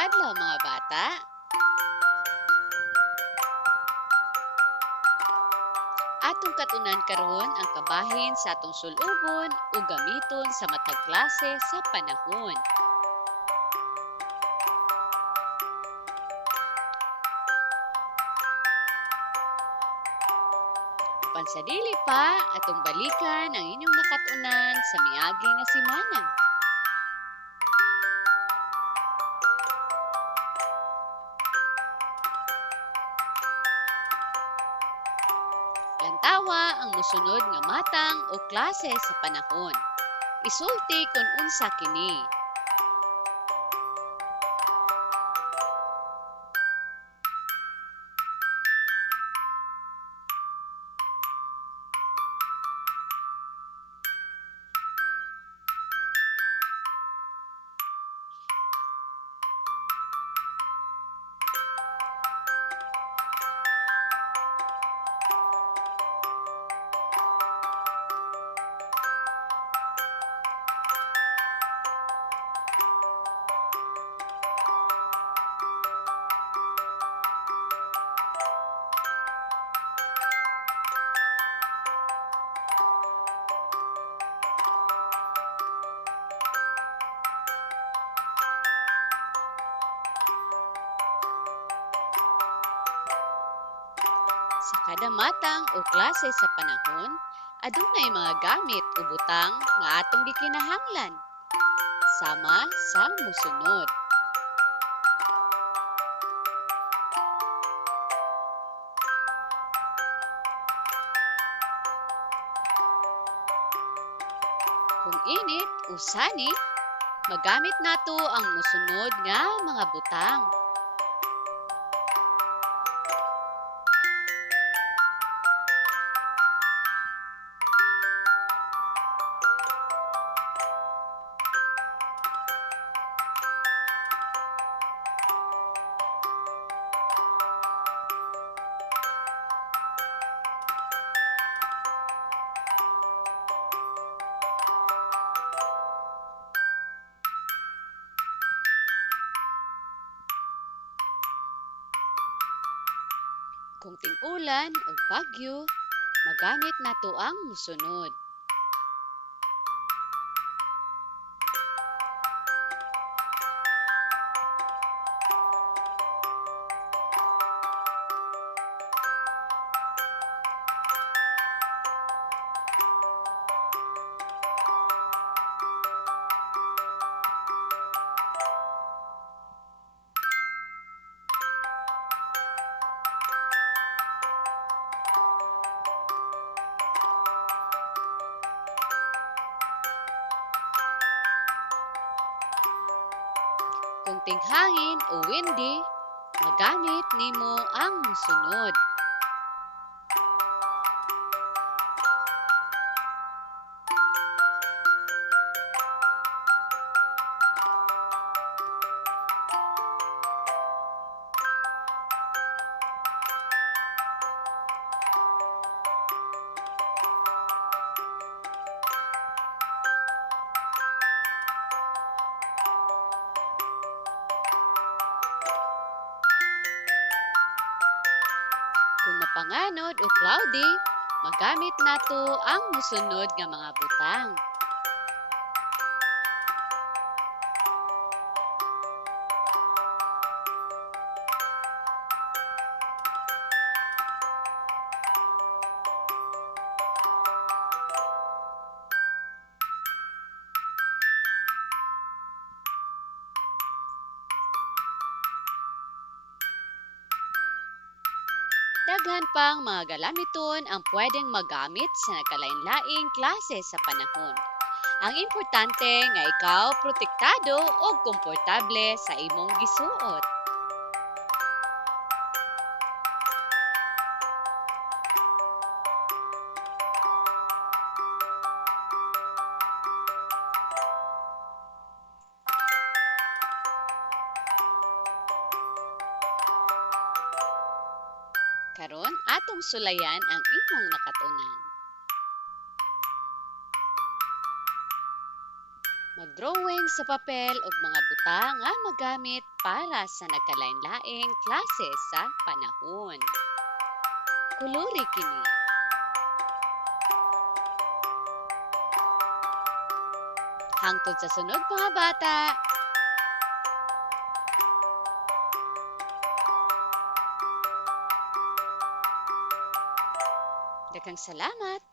adlaw mga bata. Atong katunan karon ang kabahin sa atong sulubon o gamiton sa matag klase sa panahon. Apan sa dili pa, atong balikan ang inyong nakatunan sa miagi nga semana. Lantawa ang mosunod nga matang o klase sa panahon. Isulti kung unsa kini. Sa kada matang o klase sa panahon, adunay mga gamit o butang nga atong gikinahanglan. Sama sa mosunod. Kung init o sani, magamit nato ang mosunod nga mga butang. Kung ting-ulan o bagyo, magamit nato ang mosunod. Kung tinghangin o windy, magamit nimo ang mosunod. Kung mapanganod o cloudy, magamit nato ang mosunod nga mga butang. Daghan pang mga galamiton ang pwedeng magamit sa nagkalain-laing klase sa panahon. Ang importante nga ikaw protektado o komportable sa imong gisuot. Karon atong sulayan ang imong nakatunan. Magdrawing sa papel ug mga butang nga magamit para sa nagkalain-laing klase sa panahon. Kuluri kini. Hangtod sa sunod mga bata. Daghang salamat.